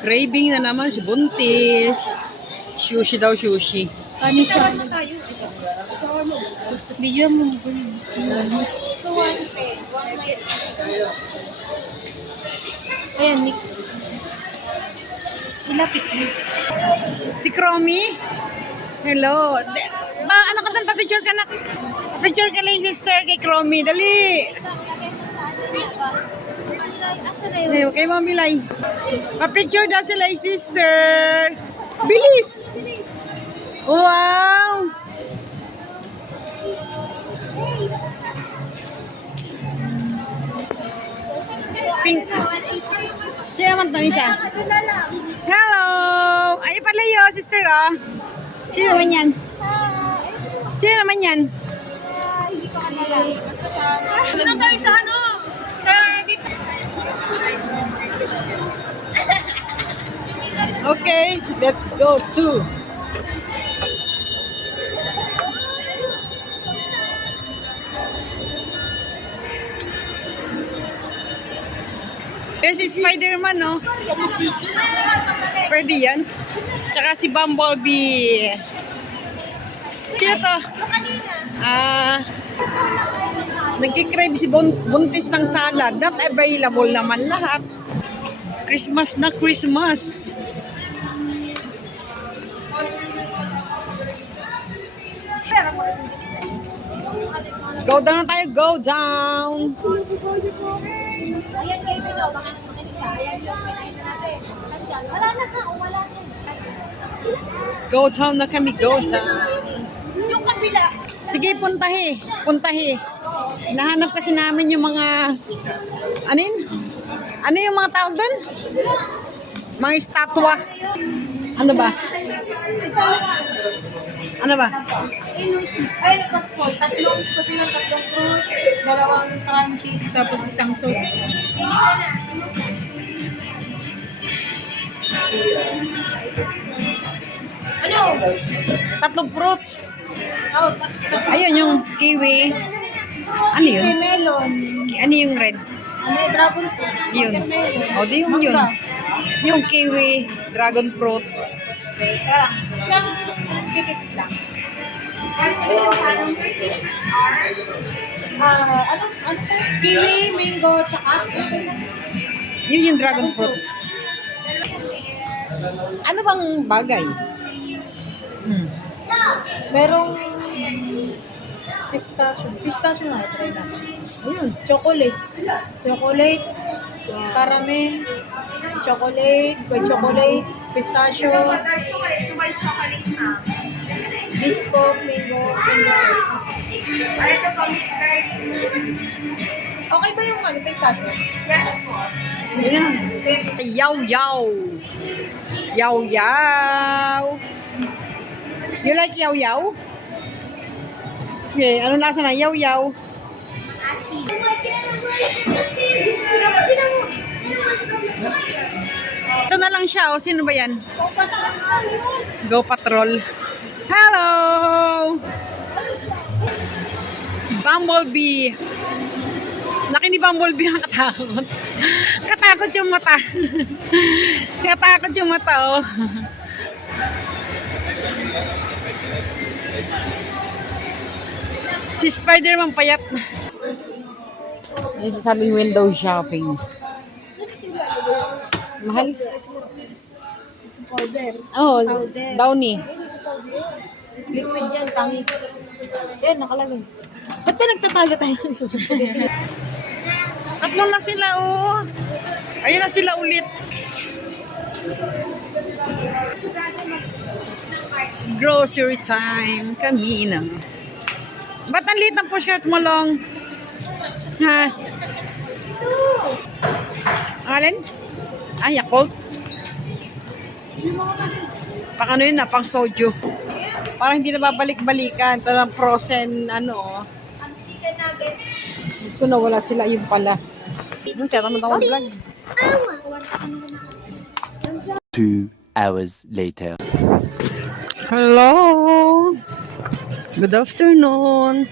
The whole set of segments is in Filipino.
Craving na naman si Buntis. Sushi daw, sushi. Panis sa video mo. Ayan, mix. Ilapit mo. Si Cromy? Hello. Ano ka doon? Pa-picture ka na. Pa-picture ka lang, sister, kay Cromy. Dali. Ayun, kay Mami Lai. Pa-picture daw sila, sister. Bilis. Wow. Pink. Sino naman itong isa? Hello. Ayun pala yun, sister, oh. Sino naman yan? Sino naman yan? Ano tayo sa ano? Sa dito. Okay, let's go to. Yes, si Spider-Man, no? Pwede yan. Tsaka si Bumblebee. Sino to? Nagkikrave si Buntis ng salad. Not available naman lahat. Christmas na Christmas. Go down na tayo. Go down. Ayan kayo dito, baka makinig ka. Ayan yung pinain na natin. Wala na ka, wala na. Go down na kami. Go down. Yung kabila. Sige, puntahi. Puntahi. Nahanap kasi namin yung mga... Ano yun? Ano yung mga tawag doon? Mga estatwa. Ano ba? Ano ba? Ay, tatlong fruit, dalawang crunchies, tapos isang sauce. Ano? Tatlong fruits. Ayun yung kiwi. Ano yun? Kiwi melon. Ano yung red? Ano yung dragon fruit? Yun. Watermelon. O, di yung yun. Mangga. Yung kiwi, dragon fruit. Isang pikit lang. Ano? Kiwi, mango, tsaka Yun yung dragon fruit. Ano bang bagay? merong pistachio. Pistachio na, try na. Ayun. Chocolate. Chocolate. Caramel. Chocolate. White chocolate. Pistachio. Bisco. Mango. Mango sauce. Okay ba yung pistachio? Ayun. Yaw yaw. Yaw yaw. You like yaw yaw? Okay, ano lasa na? Yaw yaw. Ito na lang siya. O, sino ba yan? Go Patrol. Hello! Si Bumblebee. Laki ni Bumblebee ang katakot. Katakot yung mata. Katakot yung mata, oh. Si Spider-Man payat. Yung sasabing window shopping. Mahal? Powder. Oh, Powder. Downy. Liquid yan, tangi. Yan, nakalagay. Ba't ba nagtatago tayo? Tatlo na sila, oh. Ayun na sila ulit. Grocery time. Kanina. Ba't ang liit ng po-shirt mo, Long? Ha? Alin? Ah, Yakult. Pang ano yun na, pang soju. Parang hindi na babalik-balikan. Ito na frozen, ano, oh. Ang chicken nuggets. Diyos ko na wala sila, yun pala. Kaya naman ako vlog. 2 hours later. Hello! Good afternoon!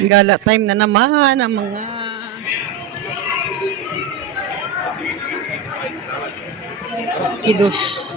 Gala time na naman ang mga Kidus.